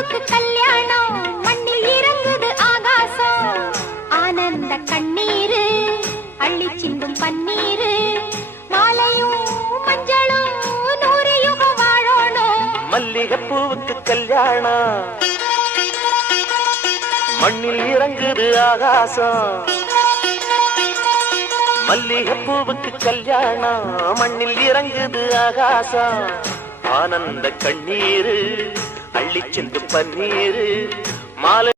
பூவுக்கு கல்யாணம் மண்ணில் இறங்குது ஆகாசம் ஆனந்த கண்ணீரு அள்ளி சிந்தும் பன்னீரு மாலையும் மஞ்சளும் நூறு யுகம் வாழணும் மல்லிகை பூவுக்கு கல்யாணம் மண்ணில் இறங்குது ஆகாசம் மல்லிகை பூவுக்கு கல்யாணம் மண்ணில் இறங்குது ஆகாசம் ஆனந்த கண்ணீரு அள்ளி சென்று பன்னீரு மாலை